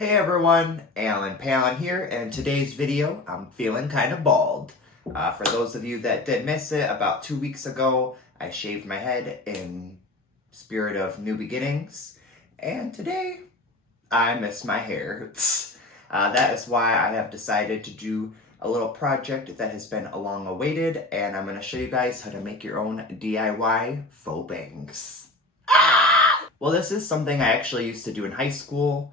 Hey everyone, Allen here, and today's video, I'm feeling kind of bald. For those of you that did miss it, about 2 weeks ago, I shaved my head in spirit of new beginnings, and today, I miss my hair. That is why I have decided to do a little project that has been long awaited, and I'm going to show you guys how to make your own DIY faux bangs. Well, this is something I actually used to do in high school.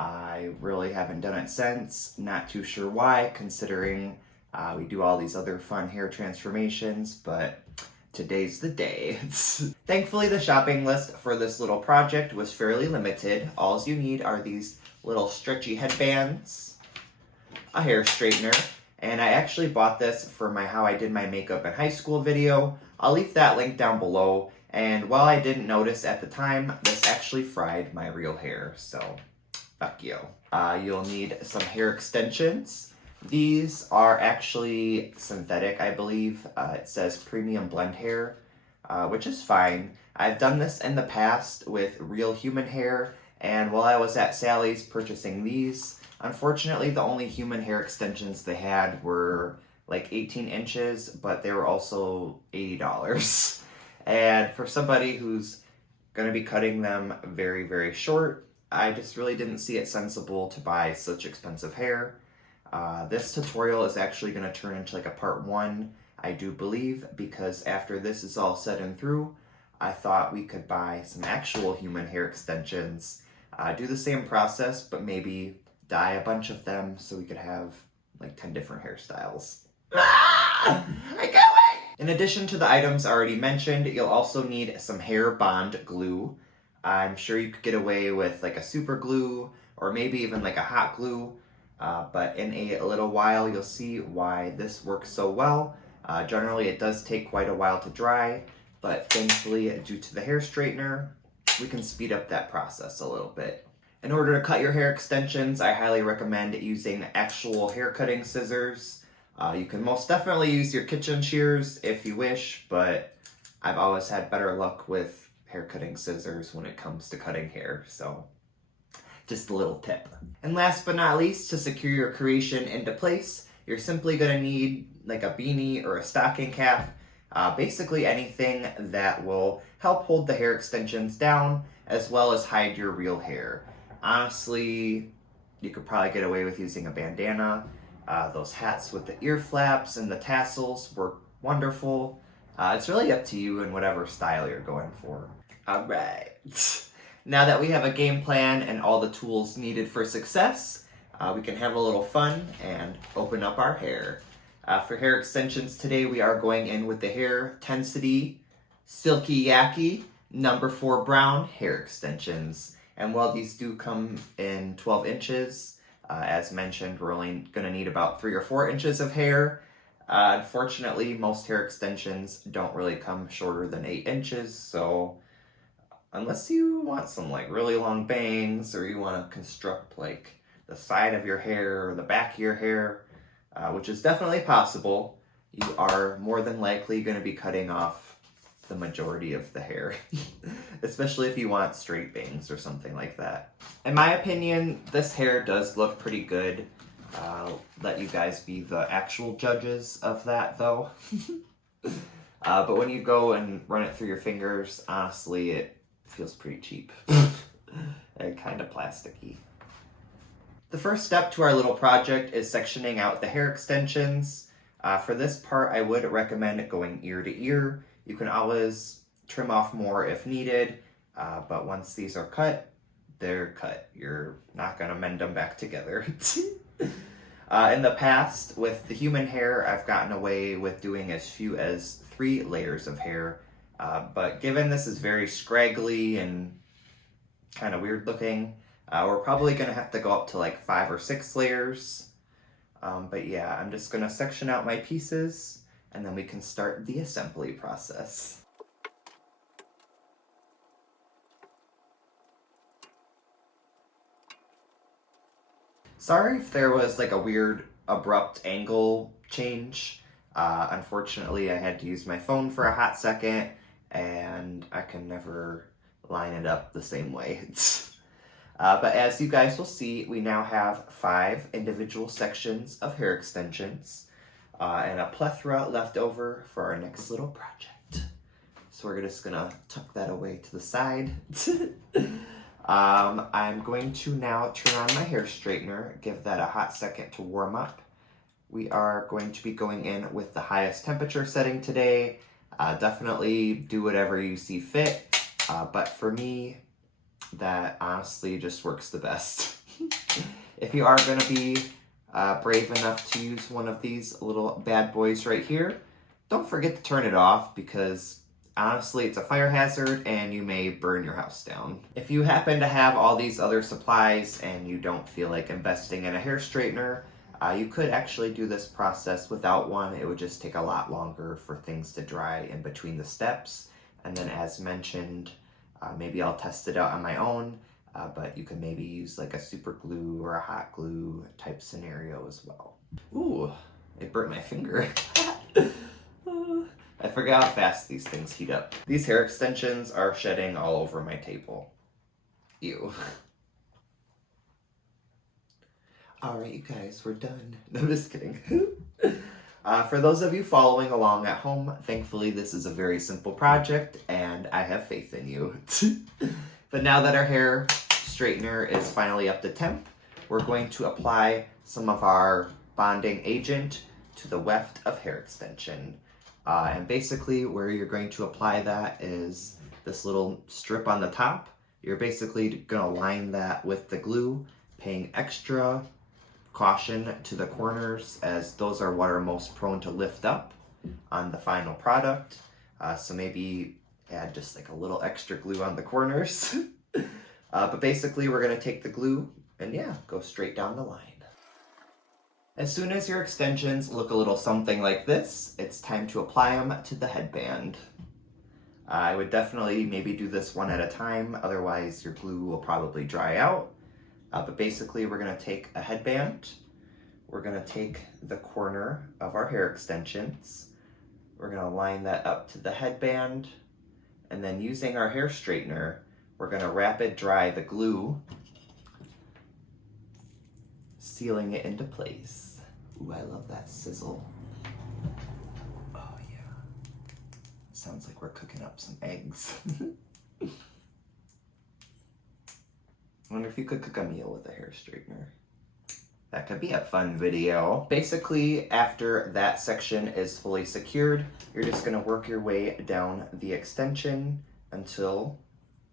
I really haven't done it since. Not too sure why, considering we do all these other fun hair transformations, but today's the day. Thankfully, the shopping list for this little project was fairly limited. All you need are these little stretchy headbands, a hair straightener, and I actually bought this for my How I Did My Makeup in High School video. I'll leave that link down below, and while I didn't notice at the time, this actually fried my real hair, so fuck you. You'll need some hair extensions. These are actually synthetic, I believe. It says premium blend hair, which is fine. I've done this in the past with real human hair, and while I was at Sally's purchasing these, unfortunately the only human hair extensions they had were like 18 inches, but they were also $80. And for somebody who's gonna be cutting them very, very short, I just really didn't see it sensible to buy such expensive hair. This tutorial is actually going to turn into like a part 1, I do believe, because after this is all said and through, I thought we could buy some actual human hair extensions, do the same process, but maybe dye a bunch of them so we could have like 10 different hairstyles. I can't wait! In addition to the items already mentioned, you'll also need some hair bond glue. I'm sure you could get away with like a super glue or maybe even like a hot glue, but in a little while you'll see why this works so well. Generally it does take quite a while to dry, but thankfully due to the hair straightener, we can speed up that process a little bit. In order to cut your hair extensions, I highly recommend using actual hair cutting scissors. You can most definitely use your kitchen shears if you wish, but I've always had better luck with hair cutting scissors when it comes to cutting hair, so just a little tip. And last but not least, to secure your creation into place, you're simply gonna need like a beanie or a stocking cap, basically anything that will help hold the hair extensions down as well as hide your real hair. Honestly, you could probably get away with using a bandana. Those hats with the ear flaps and the tassels were wonderful. It's really up to you and whatever style you're going for. Alright. Now that we have a game plan and all the tools needed for success, we can have a little fun and open up our hair. For hair extensions today, we are going in with the Hair Tensity Silky Yaki number 4 brown hair extensions. And while these do come in 12 inches, as mentioned, we're only going to need about 3 or 4 inches of hair. Unfortunately, most hair extensions don't really come shorter than 8 inches, so unless you want some like really long bangs or you want to construct like the side of your hair or the back of your hair, which is definitely possible, you are more than likely going to be cutting off the majority of the hair, especially if you want straight bangs or something like that. In my opinion, this hair does look pretty good. Let you guys be the actual judges of that though. But when you go and run it through your fingers, honestly, it feels pretty cheap and kind of plasticky. The first step to our little project is sectioning out the hair extensions. For this part, I would recommend going ear to ear. You can always trim off more if needed, but once these are cut, they're cut. You're not gonna mend them back together. In the past, with the human hair, I've gotten away with doing as few as 3 layers of hair, but given this is very scraggly and kind of weird looking, we're probably going to have to go up to like 5 or 6 layers. But yeah, I'm just going to section out my pieces, and then we can start the assembly process. Sorry if there was like a weird abrupt angle change. Unfortunately, I had to use my phone for a hot second, and I can never line it up the same way. But as you guys will see, we now have 5 individual sections of hair extensions and a plethora left over for our next little project. So we're just gonna tuck that away to the side. I'm going to now turn on my hair straightener, give that a hot second to warm up. We are going to be going in with the highest temperature setting today. Definitely do whatever you see fit, but for me, that honestly just works the best. If you are going to be brave enough to use one of these little bad boys right here, don't forget to turn it off because honestly it's a fire hazard and you may burn your house down. If you happen to have all these other supplies and you don't feel like investing in a hair straightener, you could actually do this process without one. It would just take a lot longer for things to dry in between the steps. And then as mentioned, maybe I'll test it out on my own, but you can maybe use like a super glue or a hot glue type scenario as well. Ooh, it burnt my finger. I forgot how fast these things heat up. These hair extensions are shedding all over my table. Ew. Alright, you guys, we're done. No, just kidding. For those of you following along at home, thankfully this is a very simple project and I have faith in you. But now that our hair straightener is finally up to temp, we're going to apply some of our bonding agent to the weft of hair extension. And basically where you're going to apply that is this little strip on the top. You're basically going to line that with the glue, paying extra caution to the corners as those are what are most prone to lift up on the final product. So maybe add just like a little extra glue on the corners. But basically we're going to take the glue and yeah, go straight down the line. As soon as your extensions look a little something like this, it's time to apply them to the headband. I would definitely maybe do this one at a time, otherwise your glue will probably dry out. But basically we're going to take a headband, we're going to take the corner of our hair extensions, we're going to line that up to the headband, and then using our hair straightener, we're going to rapid dry the glue, sealing it into place. Ooh, I love that sizzle. Oh yeah. Sounds like we're cooking up some eggs. I wonder if you could cook a meal with a hair straightener. That could be a fun video. Basically, after that section is fully secured, you're just gonna work your way down the extension until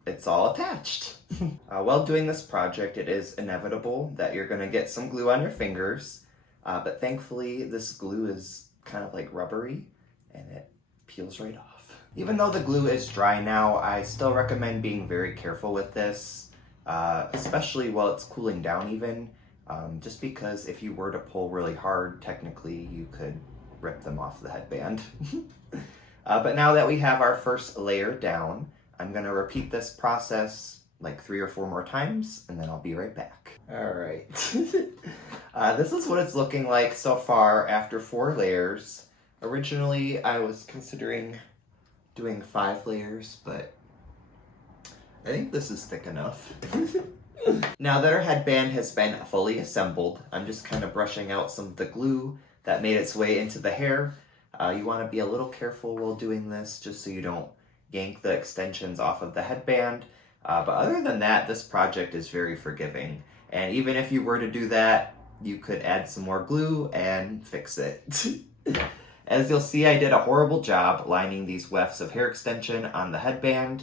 it's all attached. While doing this project, it is inevitable that you're gonna get some glue on your fingers, but thankfully this glue is kind of like rubbery and it peels right off. Even though the glue is dry now, I still recommend being very careful with this. Especially while it's cooling down even, just because if you were to pull really hard, technically you could rip them off the headband. But now that we have our first layer down, I'm gonna repeat this process like 3 or 4 more times and then I'll be right back. All right. This is what it's looking like so far after 4 layers. Originally, I was considering doing 5 layers, but I think this is thick enough. Now that our headband has been fully assembled, I'm just kind of brushing out some of the glue that made its way into the hair. You want to be a little careful while doing this just so you don't yank the extensions off of the headband. But other than that, this project is very forgiving. And even if you were to do that, you could add some more glue and fix it. As you'll see, I did a horrible job lining these wefts of hair extension on the headband.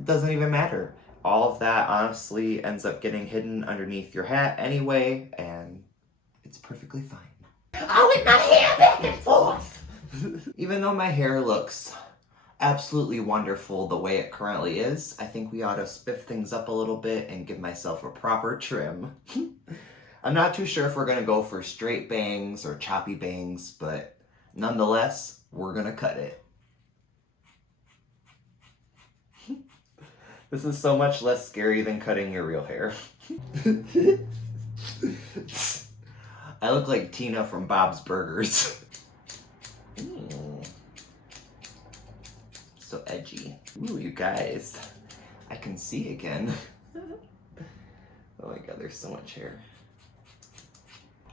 It doesn't even matter. All of that honestly ends up getting hidden underneath your hat anyway, and it's perfectly fine. Oh, with my hair back and forth! Even though my hair looks absolutely wonderful the way it currently is, I think we ought to spiff things up a little bit and give myself a proper trim. I'm not too sure if we're gonna go for straight bangs or choppy bangs, but nonetheless, we're gonna cut it. This is so much less scary than cutting your real hair. I look like Tina from Bob's Burgers. So edgy. Ooh, you guys, I can see again. Oh my god, there's so much hair.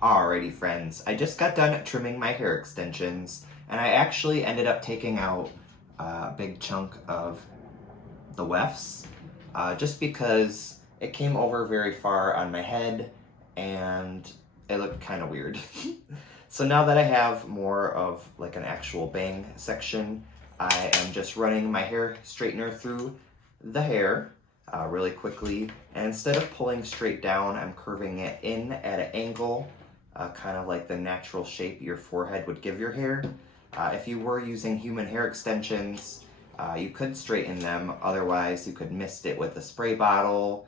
Alrighty friends, I just got done trimming my hair extensions, and I actually ended up taking out a big chunk of the wefts, just because it came over very far on my head and it looked kind of weird. So now that I have more of like an actual bang section, I am just running my hair straightener through the hair really quickly, and instead of pulling straight down, I'm curving it in at an angle, kind of like the natural shape your forehead would give your hair. If you were using human hair extensions, you could straighten them, otherwise you could mist it with a spray bottle,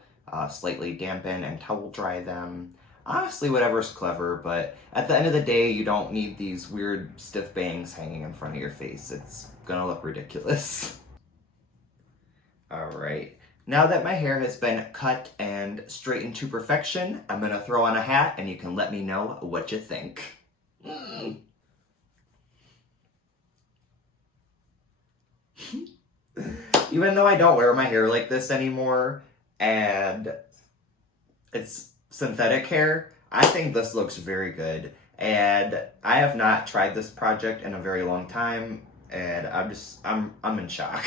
slightly dampen and towel dry them. Honestly, whatever's clever, but at the end of the day, you don't need these weird stiff bangs hanging in front of your face. It's gonna look ridiculous. Alright, now that my hair has been cut and straightened to perfection, I'm gonna throw on a hat and you can let me know what you think. Even though I don't wear my hair like this anymore, and it's synthetic hair, I think this looks very good. And I have not tried this project in a very long time, and I'm in shock.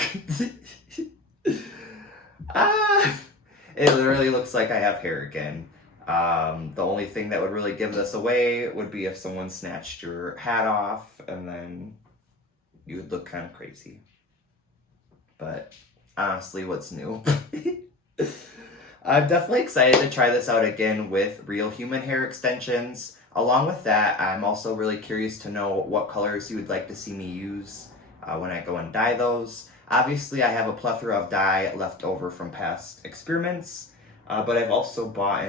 It literally looks like I have hair again. The only thing that would really give this away would be if someone snatched your hat off, and then you would look kind of crazy. But honestly, what's new? I'm definitely excited to try this out again with real human hair extensions. Along with that, I'm also really curious to know what colors you would like to see me use when I go and dye those. Obviously, I have a plethora of dye left over from past experiments, but I've also bought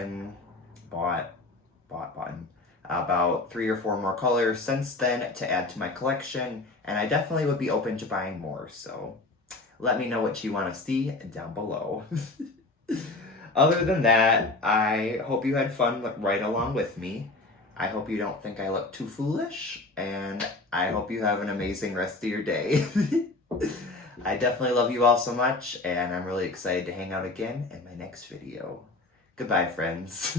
about 3 or 4 more colors since then to add to my collection, and I definitely would be open to buying more, so let me know what you want to see down below. Other than that, I hope you had fun right along with me. I hope you don't think I look too foolish, and I hope you have an amazing rest of your day. I definitely love you all so much, and I'm really excited to hang out again in my next video. Goodbye, friends.